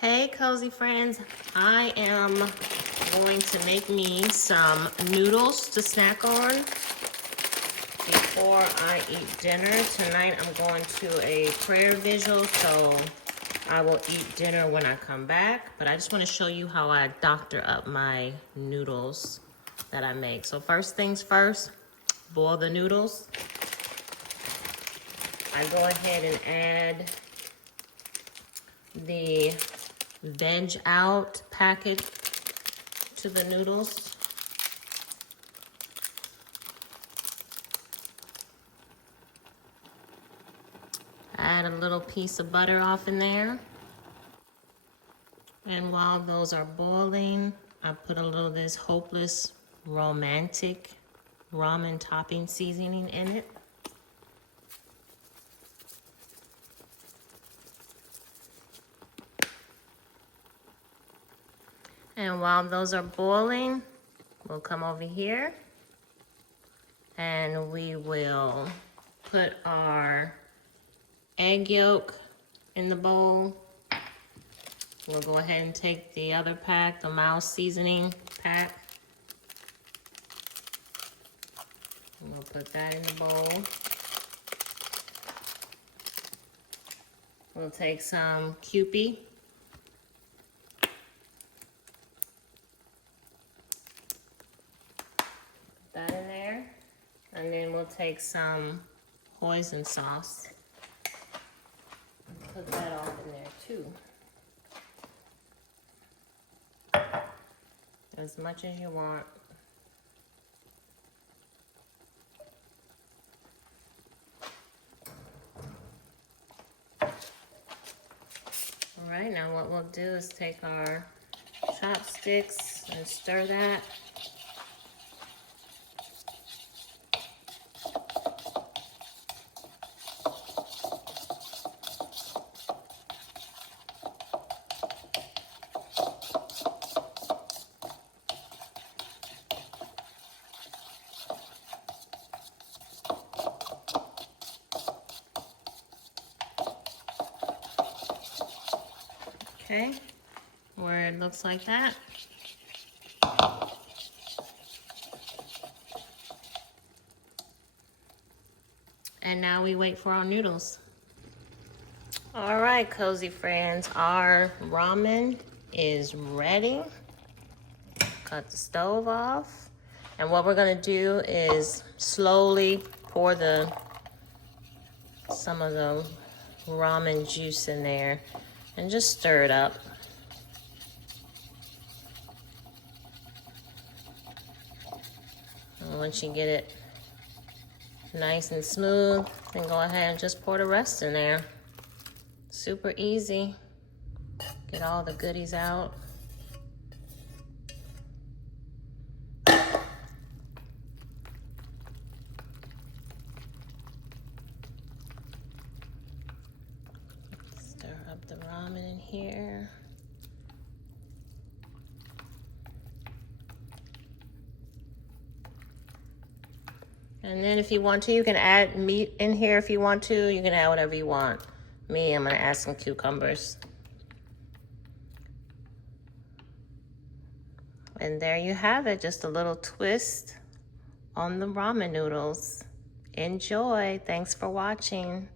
Hey cozy friends, I am going to make me some noodles to snack on before I eat dinner. Tonight I'm going to a prayer vigil, so I will eat dinner when I come back. But I just want to show you how I doctor up my noodles that I make. So first things first, boil the noodles. I go ahead and add the veg out packet to the noodles. Add a little piece of butter off in there. And while those are boiling, I put a little of this Hopeless Romantic ramen topping seasoning in it. And while those are boiling, we'll come over here and we will put our egg yolk in the bowl. We'll go ahead and take the other pack, the mild seasoning pack. And we'll put that in the bowl. We'll take some Kewpie. That in there, and then we'll take some Hoisin sauce and put that all in there too. As much as you want. All right, now what we'll do is take our chopsticks and stir that. Okay, where it looks like that. And now we wait for our noodles. All right, cozy friends, our ramen is ready. Cut the stove off. And what we're gonna do is slowly pour some of the ramen juice in there and just stir it up. And once you get it nice and smooth, then go ahead and just pour the rest in there. Super easy. Get all the goodies out. Stir up the ramen in here. And then if you want to, you can add meat in here if you want to. You can add whatever you want. Me, I'm gonna add some cucumbers. And there you have it, just a little twist on the ramen noodles. Enjoy, thanks for watching.